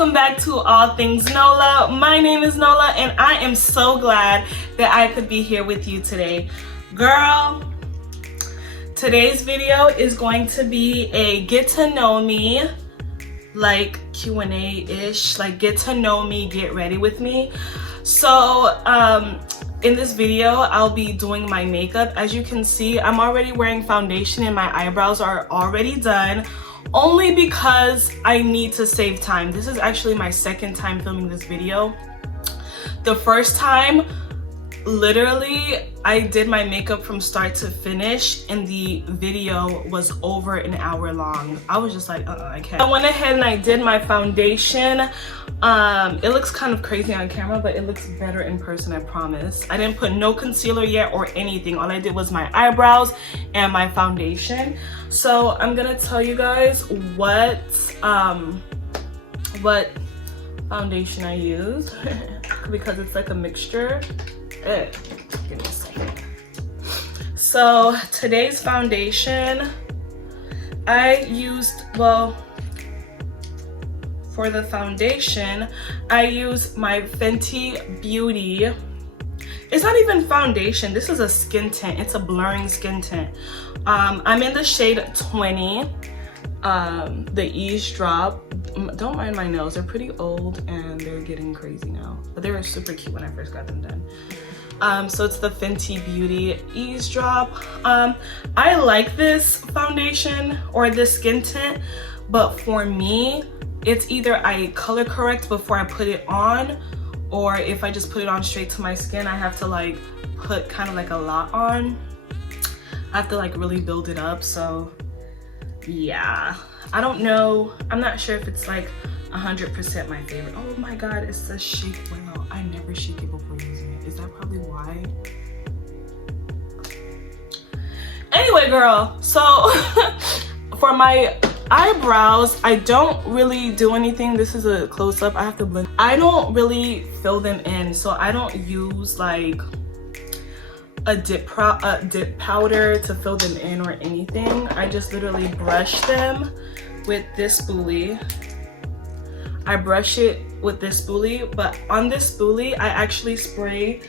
welcome back to All Things Nola. My name is Nola and I am so glad that I could be here with you today. Girl, today's video is going to be a get to know me, like Q&A-ish, like get to know me, get ready with me. So in this video, I'll be doing my makeup. As you can see, I'm already wearing foundation and my eyebrows are already done, only because I need to save time. This is actually my second time filming this video. The first time, literally, I did my makeup from start to finish and the video was over an hour long. I was just like, I can't. I went ahead and I did my foundation. It looks kind of crazy on camera, but it looks better in person, I promise. I didn't put no concealer yet or anything. All I did was my eyebrows and my foundation. So I'm gonna tell you guys what foundation I used because it's like a mixture. Give me a second. So today's foundation, I used, well, for the foundation, I use my Fenty Beauty. It's not even foundation, this is a skin tint. It's a blurring skin tint. I'm in the shade 20, the Eavesdrop. Don't mind my nails, they're pretty old and they're getting crazy now, but they were super cute when I first got them done. So it's the Fenty Beauty Eavesdrop. I like this foundation or this skin tint, but for me, it's either I color correct before I put it on, or if I just put it on straight to my skin, I have to like put kind of like a lot on. I have to like really build it up. So yeah, I don't know. I'm not sure if it's like 100% my favorite. Oh my God, it's the shake. Wow, I never shake it before using it. Is that probably why? Anyway, girl, so for my eyebrows, I don't really do anything. This is a close-up. I have to blend. I don't really fill them in, so I don't use like a dip powder to fill them in or anything. I just literally brush them with this spoolie. I brush it with this spoolie, but on this spoolie, I actually spray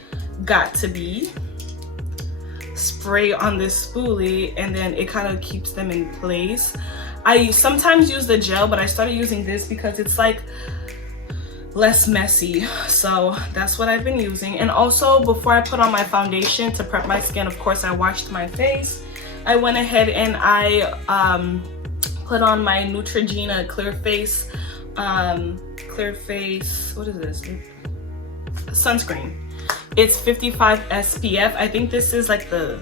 Got To Be. Spray on this spoolie, and then it kind of keeps them in place. I sometimes use the gel, but I started using this because it's like less messy. So that's what I've been using. And also, before I put on my foundation to prep my skin, of course, I washed my face. I went ahead and I put on my Neutrogena Clear Face, what is this? Sunscreen. It's 55 SPF. I think this is like the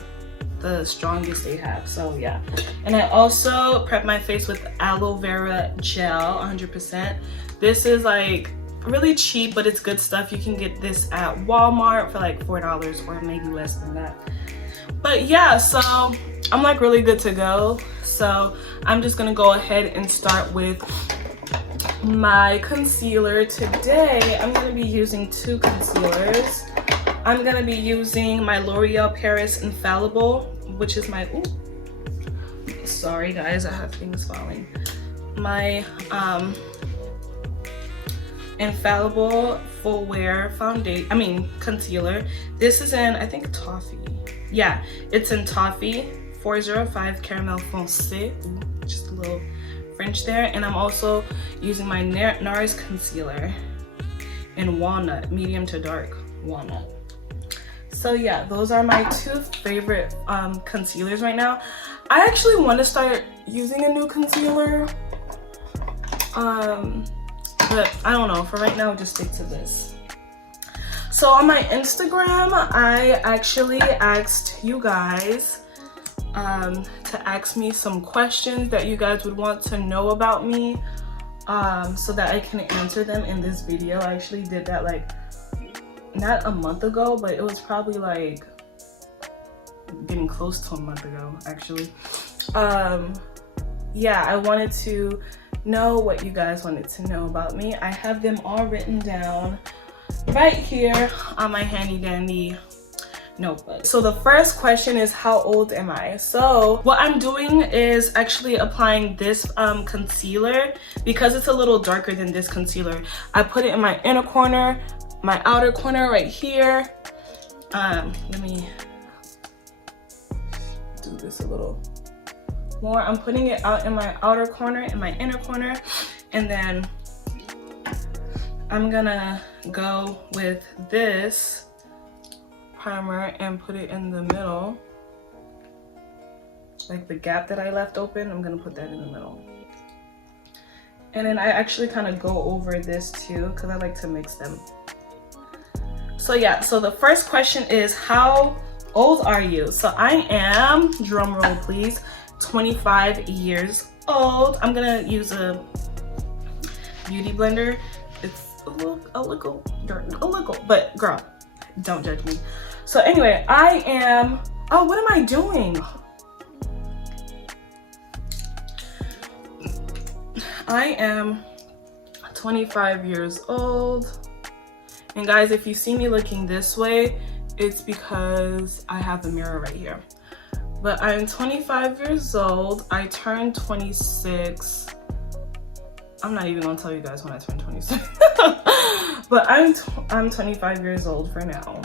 strongest they have, so yeah. And I also prep my face with aloe vera gel, 100%. This is like really cheap, but it's good stuff. You can get this at Walmart for like $4 or maybe less than that. But yeah, so I'm like really good to go. So I'm just gonna go ahead and start with my concealer. Today I'm gonna be using two concealers. I'm gonna be using my L'Oreal Paris Infallible, which is my, ooh, sorry guys, I have things falling. My Infallible Full Wear concealer. This is in, I think, Toffee. Yeah, it's in Toffee 405 Caramel Foncé. Ooh, just a little French there. And I'm also using my NARS concealer in Walnut, medium to dark walnut. So yeah, those are my two favorite concealers right now. I actually want to start using a new concealer, but I don't know. For right now, just stick to this. So on my Instagram, I actually asked you guys to ask me some questions that you guys would want to know about me, so that I can answer them in this video. I actually did that like not a month ago, but it was probably like getting close to a month ago actually. Yeah, I wanted to know what you guys wanted to know about me. I have them all written down right here on my handy dandy notebook. So the first question is, how old am I? So what I'm doing is actually applying this concealer because it's a little darker than this concealer. I put it in my inner corner, my outer corner right here. Let me do this a little more. I'm putting it out in my outer corner, in my inner corner, and then I'm gonna go with this primer and put it in the middle, like the gap that I left open. I'm gonna put that in the middle, and then I actually kind of go over this too because I like to mix them. So yeah, so the first question is, how old are you? So I am, drum roll please, 25 years old. I'm gonna use a beauty blender. It's a little dirty, but girl, don't judge me. So anyway, I am, oh, what am I doing? I am 25 years old. And guys, if you see me looking this way, it's because I have the mirror right here. But I'm 25 years old. I turned 26. I'm not even gonna tell you guys when I turn 26. But I'm 25 years old for now.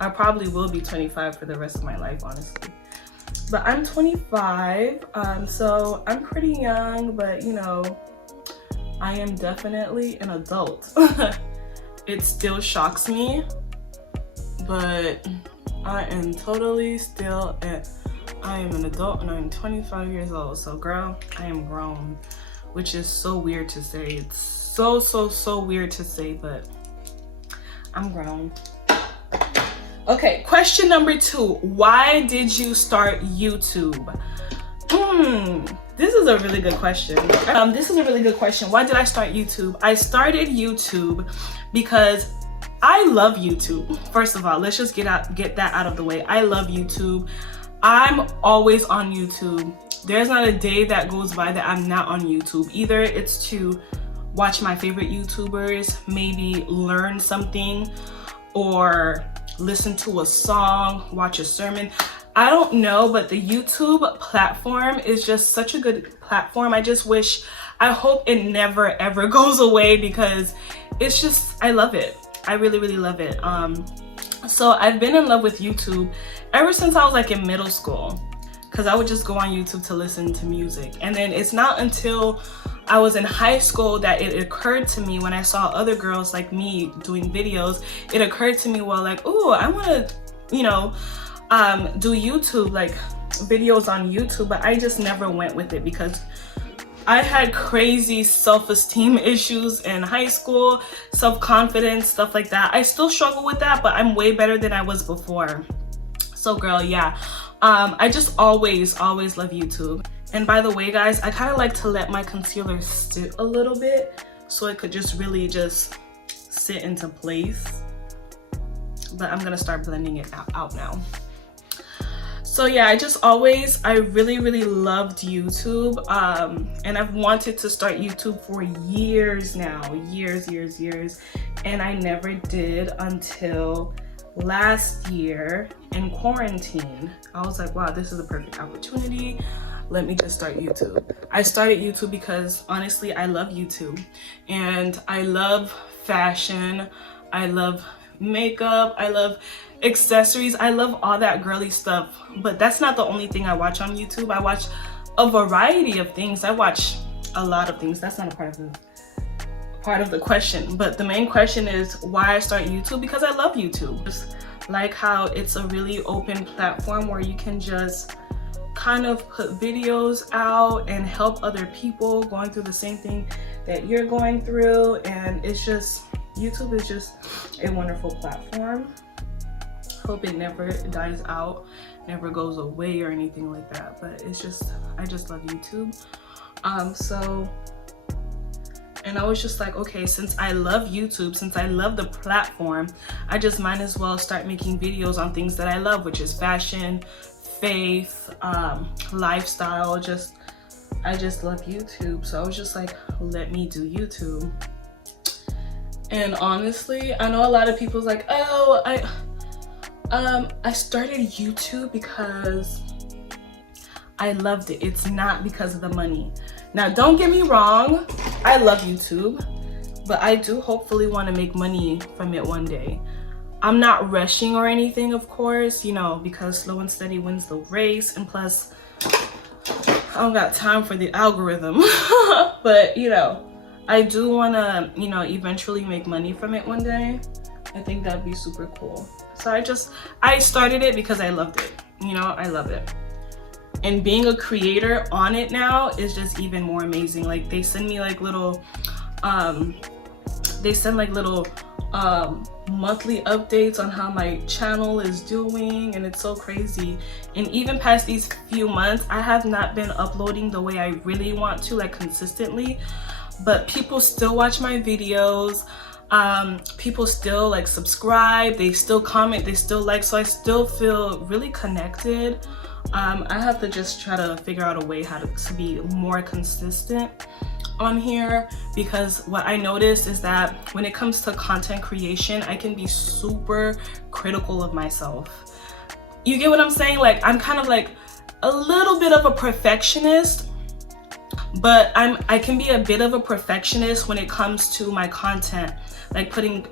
I probably will be 25 for the rest of my life, honestly. But I'm 25, so I'm pretty young, but you know, I am definitely an adult. It still shocks me, but I am totally still I am an adult and I'm 25 years old. So girl, I am grown, which is so weird to say. It's so weird to say, but I'm grown. Okay, question number 2. Why did you start YouTube? This is a really good question. Why did I start YouTube? I started YouTube because I love YouTube. First of all, let's just get that out of the way. I love YouTube. I'm always on YouTube. There's not a day that goes by that I'm not on YouTube. Either it's to watch my favorite YouTubers, maybe learn something, or listen to a song, watch a sermon. I don't know, but the YouTube platform is just such a good platform. I hope it never ever goes away because it's just, I love it. I really love it. So I've been in love with YouTube ever since I was like in middle school, because I would just go on YouTube to listen to music. And then it's not until I was in high school that it occurred to me, when I saw other girls like me doing videos, it occurred to me, well, like, oh, I want to, you know, do YouTube, like videos on YouTube. But I just never went with it because I had crazy self-esteem issues in high school, self-confidence, stuff like that. I still struggle with that, but I'm way better than I was before. So girl, yeah, I just always love YouTube. And by the way, guys, I kind of like to let my concealer sit a little bit so it could just really just sit into place. But I'm gonna start blending it out now. So yeah, I really loved YouTube. And I've wanted to start YouTube for years now, years. And I never did until last year in quarantine. I was like, wow, this is a perfect opportunity. Let me just start YouTube. I started YouTube because honestly, I love YouTube and I love fashion. I love makeup. I love accessories. I love all that girly stuff. But that's not the only thing I watch on YouTube. I watch a variety of things. I watch a lot of things. That's not a part of the question. But the main question is why I start YouTube, because I love YouTube. Just like how it's a really open platform where you can just kind of put videos out and help other people going through the same thing that you're going through. And it's just, YouTube is just a wonderful platform. Hope it never dies out, never goes away or anything like that, but it's just, I just love YouTube. And I was just like, okay, since I love YouTube, since I love the platform, I just might as well start making videos on things that I love, which is fashion, faith, lifestyle. I just love YouTube. So I was just like, let me do YouTube. And honestly, I know a lot of people's like, oh, I started YouTube because I loved it. It's not because of the money. Now, don't get me wrong, I love YouTube, but I do hopefully want to make money from it one day. I'm not rushing or anything, of course, you know, because slow and steady wins the race, and plus, I don't got time for the algorithm. But, you know, I do want to, you know, eventually make money from it one day. I think that'd be super cool. So I started it because I loved it. You know, I love it. And being a creator on it now is just even more amazing. Like, they send me like little, monthly updates on how my channel is doing, and it's so crazy. And even past these few months, I have not been uploading the way I really want to, like consistently, but people still watch my videos. People still like subscribe, they still comment, they still like, so I still feel really connected. I have to just try to figure out a way how to be more consistent on here, because what I noticed is that when it comes to content creation, I can be super critical of myself. You get what I'm saying? Like, I'm kind of like a little bit of a perfectionist, but I can be a bit of a perfectionist when it comes to my content, like putting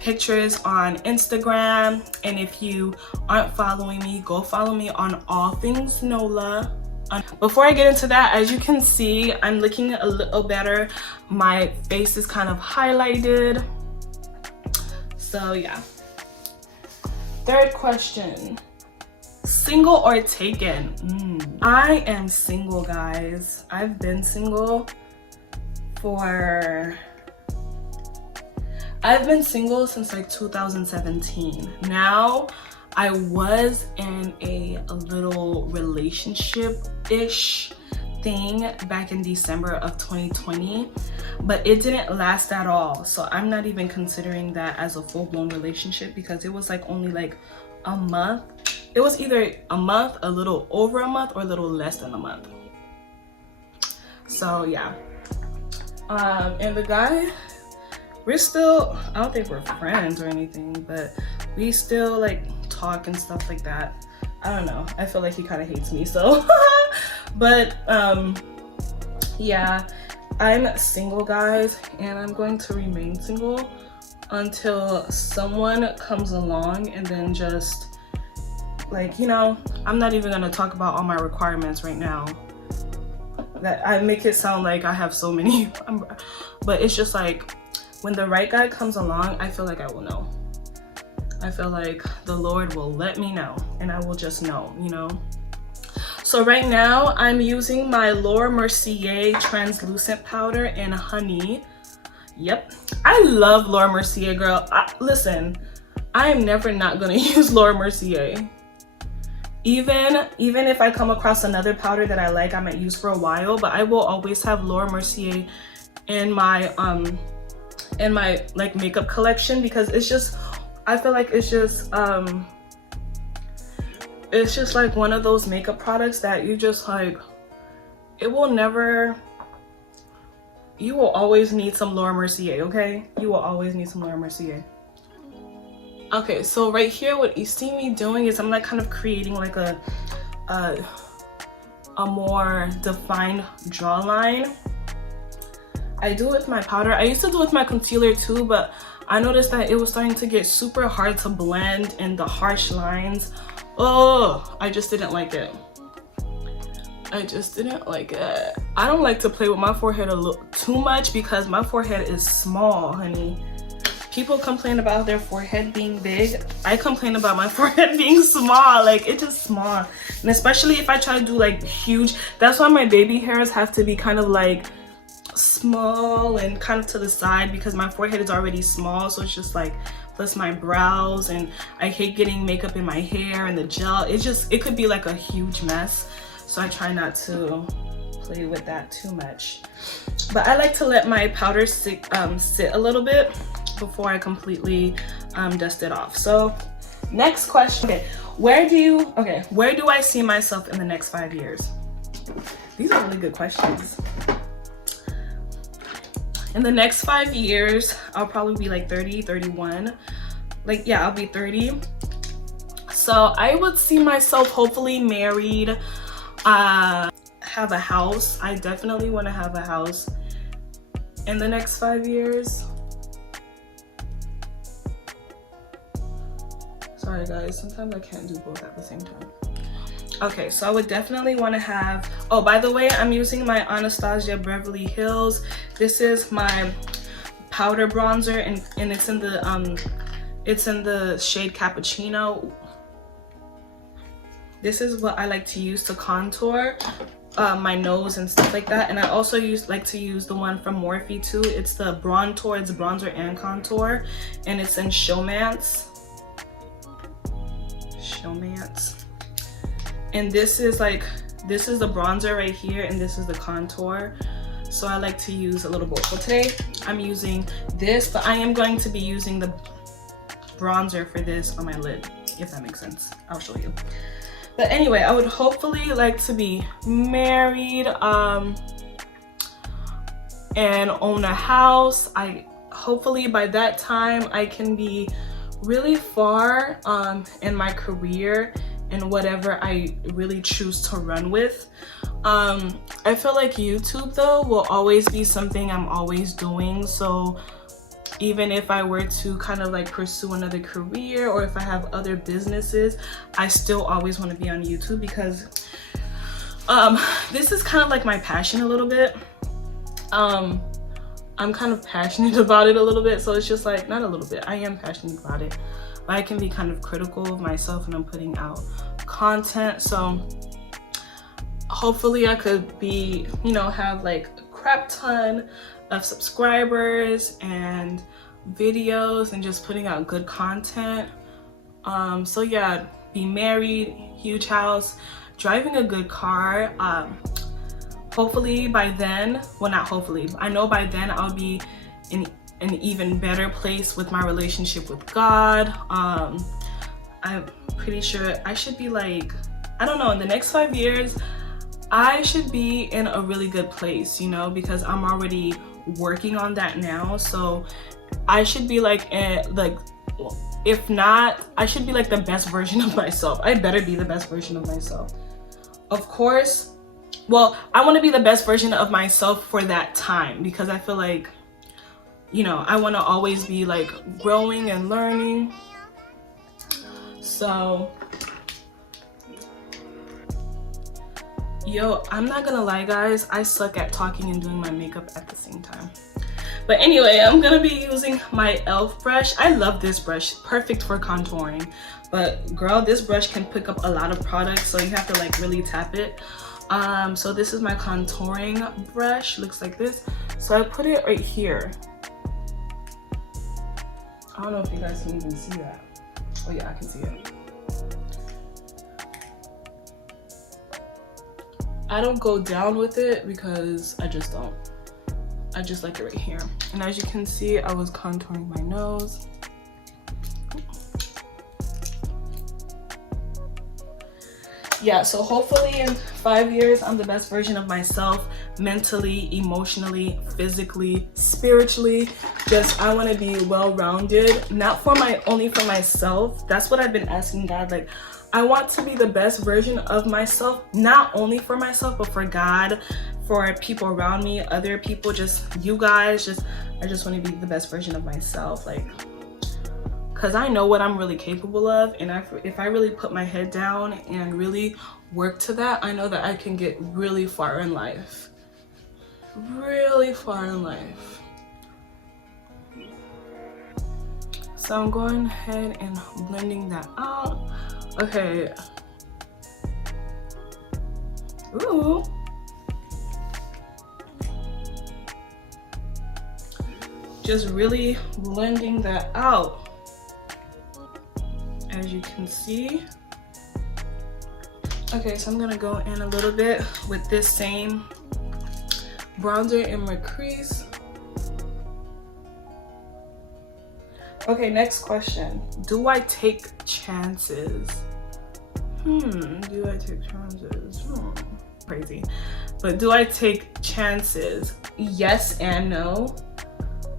pictures on Instagram. And if you aren't following me, go follow me on all things Nola. Before I get into that, as you can see, I'm looking a little better. My face is kind of highlighted. So yeah. Third question. Single or taken? I am single, guys. I've been single since like 2017. Now, I was in a little relationship-ish thing back in December of 2020, but it didn't last at all. So I'm not even considering that as a full-blown relationship, because it was like only like a month. It was either a month, a little over a month, or a little less than a month. So yeah. And the guy, we're still, I don't think we're friends or anything, but we still like talk and stuff like that. I don't know, I feel like he kind of hates me, so but yeah, I'm single, guys, and I'm going to remain single until someone comes along. And then just like, you know, I'm not even gonna talk about all my requirements right now. That I make it sound like I have so many, but it's just like, when the right guy comes along, I feel like I will know. I feel like the Lord will let me know, and I will just know, you know. So right now, I'm using my Laura Mercier translucent powder in honey. Yep, I love Laura Mercier, girl. Listen, I am never not gonna use Laura Mercier. Even if I come across another powder that I like, I might use for a while, but I will always have Laura Mercier in my like makeup collection, because it's just, I feel like it's just like one of those makeup products that you just like, it will never, you will always need some Laura Mercier, okay? You will always need some Laura Mercier. Okay, so right here, what you see me doing is I'm like kind of creating like a more defined jawline. I do it with my powder. I used to do it with my concealer too, but I noticed that it was starting to get super hard to blend in the harsh lines. Oh, I just didn't like it. I just didn't like it. I don't like to play with my forehead a little too much, because my forehead is small, honey. People complain about their forehead being big. I complain about my forehead being small. Like, it's just small. And especially if I try to do like huge, that's why my baby hairs have to be kind of like small and kind of to the side, because my forehead is already small. So it's just like, plus my brows, and I hate getting makeup in my hair and the gel. It could be like a huge mess. So I try not to play with that too much. But I like to let my powder sit a little bit before I completely dust it off. So next question. Okay, where do I see myself in the next 5 years? These are really good questions. In the next 5 years, I'll probably be like 30, 31. Like, yeah, I'll be 30. So I would see myself hopefully married, have a house. I definitely want to have a house in the next 5 years. Sorry guys, sometimes I can't do both at the same time. Okay, so I would definitely want to have, oh, by the way, I'm using my Anastasia Beverly Hills. This is my powder bronzer, and it's in the shade Cappuccino. This is what I like to use to contour my nose and stuff like that. And I also like to use the one from Morphe too. It's the Bronzer. It's bronzer and contour, and it's in Showmance. And this is the bronzer right here, and this is the contour. So I like to use a little both. So today I'm using this, but I am going to be using the bronzer for this on my lid, if that makes sense. I'll show you. But anyway, I would hopefully like to be married and own a house. Hopefully by that time I can be really far in my career and whatever I really choose to run with. I feel like YouTube though will always be something I'm always doing. So even if I were to kind of like pursue another career, or if I have other businesses, I still always want to be on YouTube, because this is kind of like my passion a little bit. I'm kind of passionate about it a little bit, so it's just like, not a little bit, I am passionate about it. I can be kind of critical of myself when I'm putting out content. So hopefully I could be, you know, have like a crap ton of subscribers and videos and just putting out good content. So yeah, be married, huge house, driving a good car. Hopefully by then, well, not hopefully, I know by then I'll be in an even better place with my relationship with God. I'm pretty sure I should be like, I don't know, in the next 5 years I should be in a really good place, you know, because I'm already working on that now. So I should be like, if not, I should be like the best version of myself. I better be the best version of myself, of course. Well, I want to be the best version of myself for that time, because I feel like, you know, I want to always be like growing and learning. So yo, I'm not gonna lie guys, I suck at talking and doing my makeup at the same time. But anyway, I'm gonna be using my e.l.f. brush. I love this brush, perfect for contouring. But girl, this brush can pick up a lot of products, so you have to like really tap it. So this is my contouring brush, looks like this. So I put it right here. I don't know if you guys can even see that. Oh yeah, I can see it. I don't go down with it because I just don't. I just like it right here. And as you can see, I was contouring my nose. Yeah, so hopefully in 5 years, I'm the best version of myself, mentally, emotionally, physically, spiritually. Just, I want to be well-rounded, not for only for myself. That's what I've been asking God. Like, I want to be the best version of myself, not only for myself, but for God, for people around me, other people, just you guys. I just want to be the best version of myself, like, because I know what I'm really capable of, and if I really put my head down and really work to that, I know that I can get really far in life. Really far in life. So I'm going ahead and blending that out. Okay. Ooh. Just really blending that out. As you can see. Okay, so I'm gonna go in a little bit with this same bronzer in my crease. Okay, next question. Do I take chances? Do I take chances? Crazy. But do I take chances? Yes and no.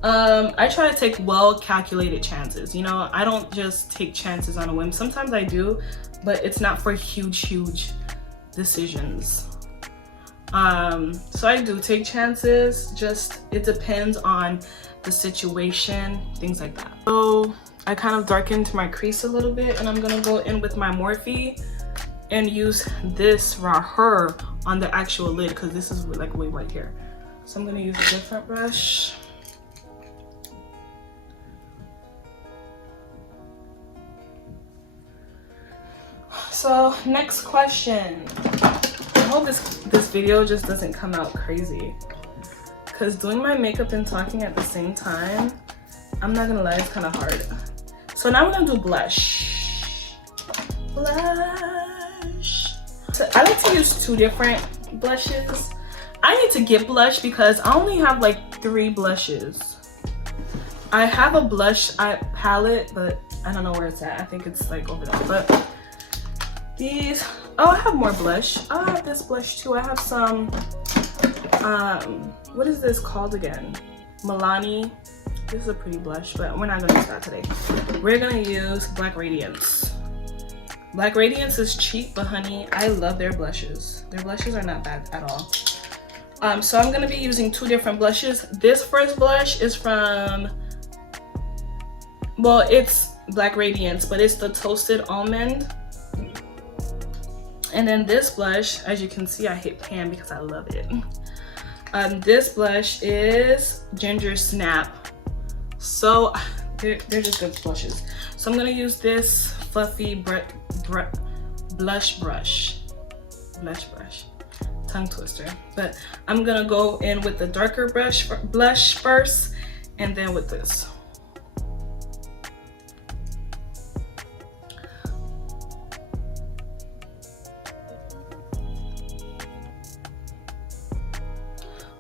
I try to take well calculated chances. You know, I don't just take chances on a whim. Sometimes I do, but it's not for huge decisions. So I do take chances, just it depends on the situation, things like that. So I kind of darkened my crease a little bit, and I'm gonna go in with my Morphe and use this her on the actual lid, because this is like way white here. So I'm gonna use a different brush. So next question. I hope this video just doesn't come out crazy, because doing my makeup and talking at the same time, I'm not gonna lie, it's kind of hard. So now I'm gonna do blush. So I like to use 2 different blushes. I need to get blush because I only have like 3 blushes. I have a blush palette, but I don't know where it's at. I think it's like over there. But these, oh, I have more blush. Oh, I have this blush too. I have some, what is this called again? Milani. This is a pretty blush, but we're not gonna use that today. We're gonna use Black Radiance. Black Radiance is cheap, but honey, I love their blushes. Their blushes are not bad at all. So I'm gonna be using 2 different blushes. This first blush is from, well, it's Black Radiance, but it's the Toasted Almond. And then this blush, as you can see, I hit pan because I love it. This blush is Ginger Snap. So they're just good blushes. So I'm gonna use this fluffy blush brush. Tongue twister. But I'm gonna go in with the darker blush first, and then with this.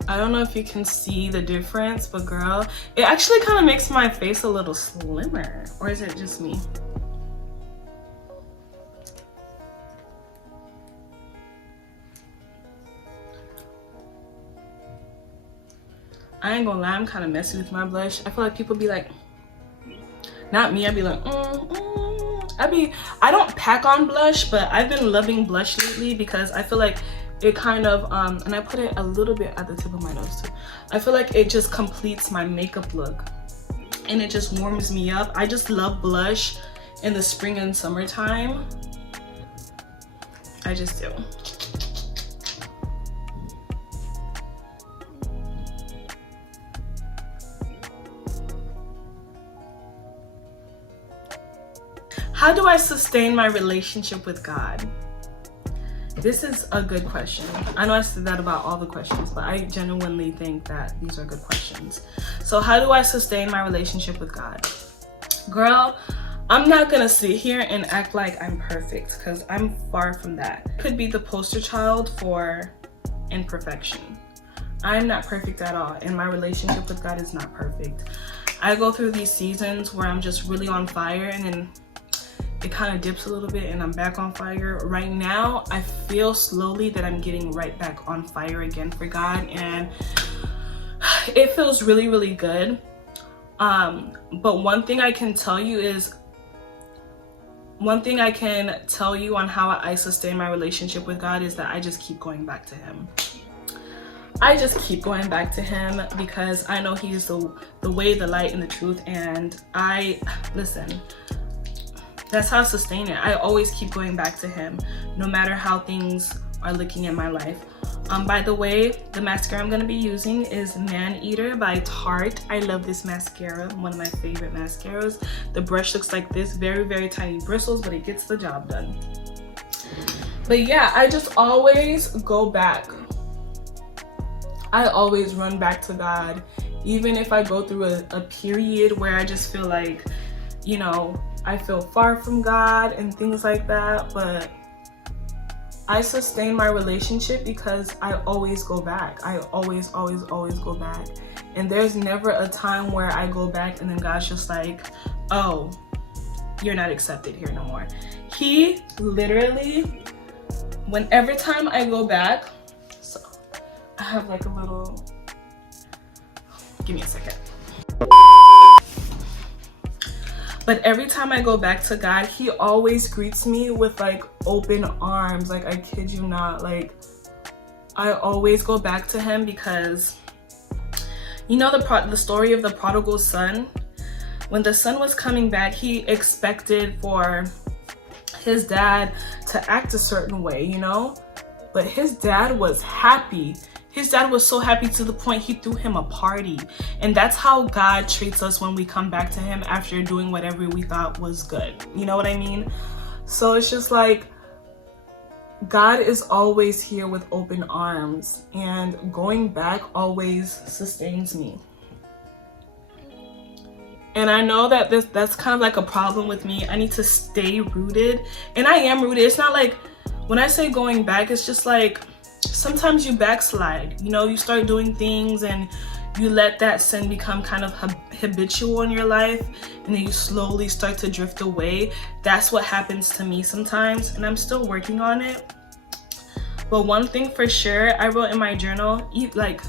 I don't know if you can see the difference, but girl, it actually kind of makes my face a little slimmer. Or is it just me? I ain't gonna lie, I'm kind of messy with my blush. I feel like people be like, not me, I'd be like, I don't pack on blush, but I've been loving blush lately because I feel like it kind of, and I put it a little bit at the tip of my nose too. I feel like it just completes my makeup look and it just warms me up. I just love blush in the spring and summertime. I just do. How do I sustain my relationship with God? This is a good question. I know I said that about all the questions, but I genuinely think that these are good questions. So how do I sustain my relationship with God? Girl, I'm not gonna sit here and act like I'm perfect, because I'm far from that. I could be the poster child for imperfection. I'm not perfect at all, and my relationship with God is not perfect. I go through these seasons where I'm just really on fire, and then it kind of dips a little bit and I'm back on fire. Right now, I feel slowly that I'm getting right back on fire again for God, and it feels really, really good. But one thing I can tell you on how I sustain my relationship with God is that I just keep going back to Him. I just keep going back to Him because I know He's the way, the light, and the truth, and listen, that's how I sustain it. I always keep going back to Him, no matter how things are looking in my life. By the way, the mascara I'm going to be using is Man Eater by Tarte. I love this mascara, one of my favorite mascaras. The brush looks like this, very, very tiny bristles, but it gets the job done. But yeah, I just always go back. I always run back to God, even if I go through a period where I just feel like, you know, I feel far from God and things like that, but I sustain my relationship because I always go back. I always go back. And there's never a time where I go back and then God's just like, oh, you're not accepted here no more. He literally, every time I go back, so I have like a little, give me a second. But every time I go back to God, he always greets me with like open arms. Like, I kid you not. Like, I always go back to him because, you know, the story of the prodigal son. When the son was coming back, he expected for his dad to act a certain way, you know? But his dad was happy. His dad was so happy to the point he threw him a party. And that's how God treats us when we come back to him after doing whatever we thought was good. You know what I mean? So it's just like, God is always here with open arms, and going back always sustains me. And I know that that's kind of like a problem with me. I need to stay rooted, and I am rooted. It's not like, when I say going back, it's just like, sometimes you backslide, you know, you start doing things and you let that sin become kind of habitual in your life, and then you slowly start to drift away. That's what happens to me sometimes, and I'm still working on it. But one thing for sure, I wrote in my journal, like,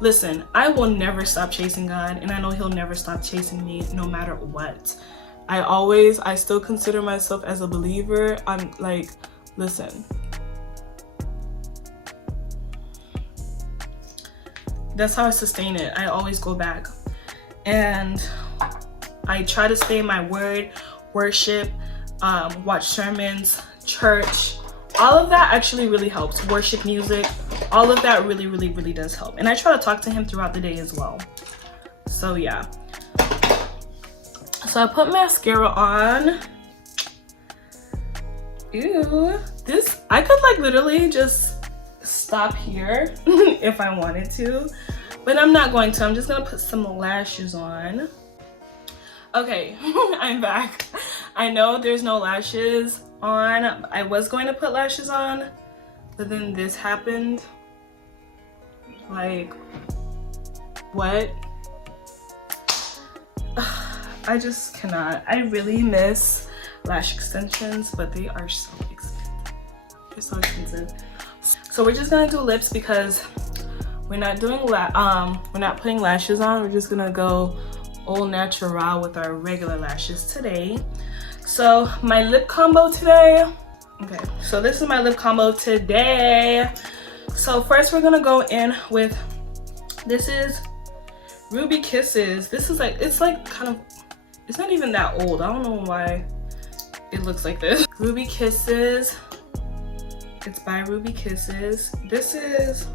listen, I will never stop chasing God, and I know he'll never stop chasing me no matter what. I still consider myself as a believer. I'm like, listen, that's how I sustain it. I always go back, and I try to stay in my word, worship, watch sermons, church. All of that actually really helps. Worship music, all of that really, really, really does help. And I try to talk to him throughout the day as well. So yeah. So I put mascara on. Ew, this, I could like literally just stop here if I wanted to, but I'm not going to. I'm just gonna put some lashes on. Okay, I'm back. I know there's no lashes on. I was going to put lashes on, but then this happened. Like, what? I just cannot. I really miss lash extensions, but they are so expensive. They're so expensive. So we're just gonna do lips because we're not doing we're not putting lashes on. We're just gonna go au natural with our regular lashes today. So my lip combo today, okay, so this is my lip combo today. So first we're gonna go in with, this is Ruby Kisses. This is like, it's like kind of, it's not even that old. I don't know why it looks like this. Ruby Kisses, it's by Ruby Kisses. This is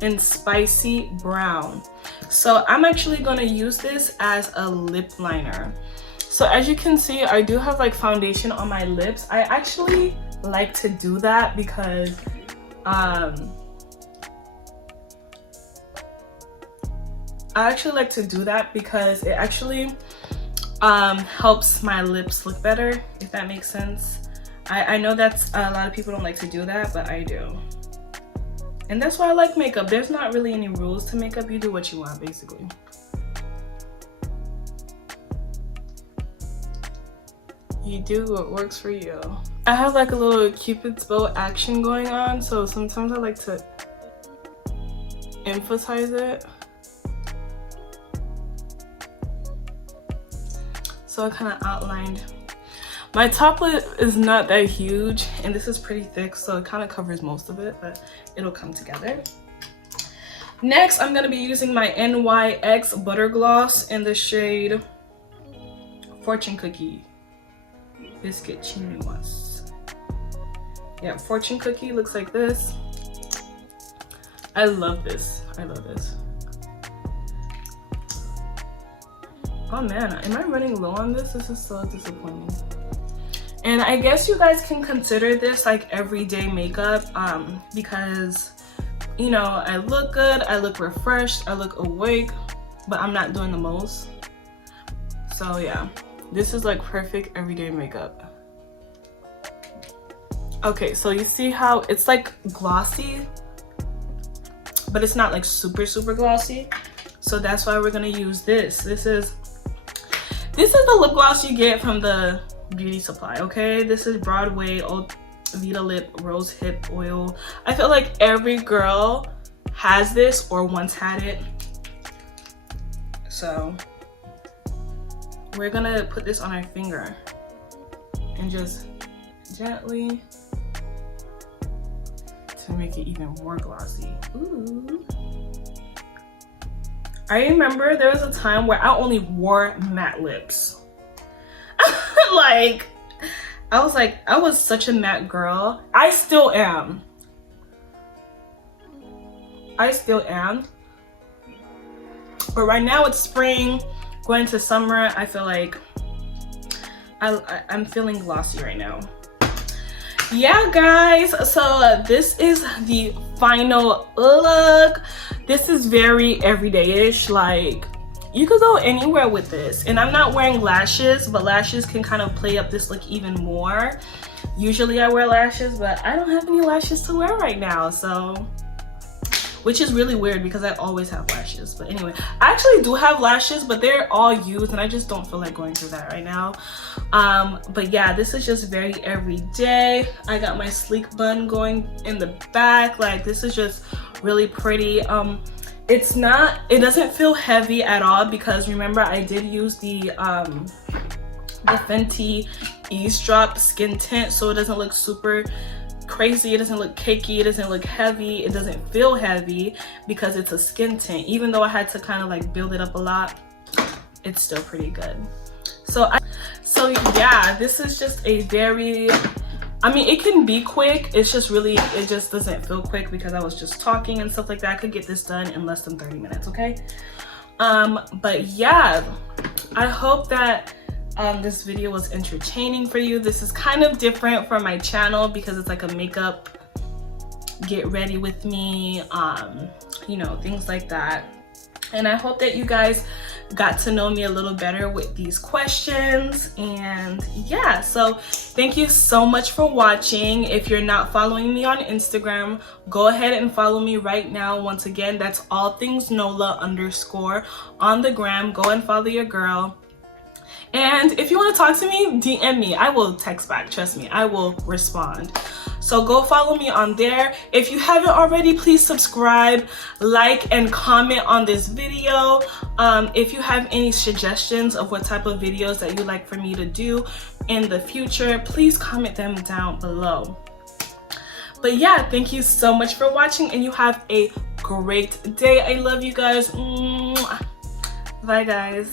in Spicy Brown. So I'm actually gonna use this as a lip liner. So as you can see, I do have like foundation on my lips. I actually like to do that because it actually helps my lips look better, if that makes sense. I know that's a lot of people don't like to do that, but I do. And that's why I like makeup. There's not really any rules to makeup. You do what you want, basically. You do what works for you. I have like a little Cupid's bow action going on, so sometimes I like to emphasize it. So I kind of outlined. My top lip is not that huge, and this is pretty thick, so it kind of covers most of it, but it'll come together. Next, I'm gonna be using my NYX Butter Gloss in the shade Fortune Cookie. Biscuit Chinoise. Yeah, Fortune Cookie looks like this. I love this. I love this. Oh man, am I running low on this? This is so disappointing. And I guess you guys can consider this like everyday makeup because, you know, I look good, I look refreshed, I look awake, but I'm not doing the most. So yeah, this is like perfect everyday makeup. Okay, so you see how it's like glossy, but it's not like super, super glossy. So that's why we're gonna use this. This is the lip gloss you get from the beauty supply, okay? This is Broadway Old Vita Lip Rose Hip Oil. I feel like every girl has this or once had it. So we're gonna put this on our finger and just gently to make it even more glossy. Ooh. I remember there was a time where I only wore matte lips. Like, I was such a matte girl. I still am. But right now it's spring, going to summer. I feel like I'm feeling glossy right now. Yeah, guys, so this is the final look. This is very everyday-ish. Like, you could go anywhere with this. And I'm not wearing lashes, but lashes can kind of play up this look even more. Usually I wear lashes, but I don't have any lashes to wear right now, so, which is really weird because I always have lashes. But anyway, I actually do have lashes, but they're all used and I just don't feel like going through that right now. But yeah, this is just very everyday. I got my sleek bun going in the back. Like, this is just really pretty. It doesn't feel heavy at all because remember I did use the Fenty Eavesdrop skin tint, so it doesn't look super crazy, it doesn't look cakey, it doesn't look heavy, it doesn't feel heavy because it's a skin tint. Even though I had to kind of like build it up a lot, it's still pretty good. So yeah, this is just a very, I mean, it can be quick, it's just really, it just doesn't feel quick because I was just talking and stuff like that. I could get this done in less than 30 minutes, okay? But yeah, I hope that this video was entertaining for you. This is kind of different from my channel because it's like a makeup get ready with me, you know, things like that. And I hope that you guys got to know me a little better with these questions. And yeah, so thank you so much for watching. If you're not following me on Instagram, go ahead and follow me right now. Once again, that's all things Nola _ on the gram. Go and follow your girl. And if you want to talk to me, DM me. I will text back, trust me, I will respond. So go follow me on there. If you haven't already, please subscribe, like, and comment on this video. If you have any suggestions of what type of videos that you'd like for me to do in the future, please comment them down below. But yeah, thank you so much for watching and you have a great day. I love you guys. Bye guys.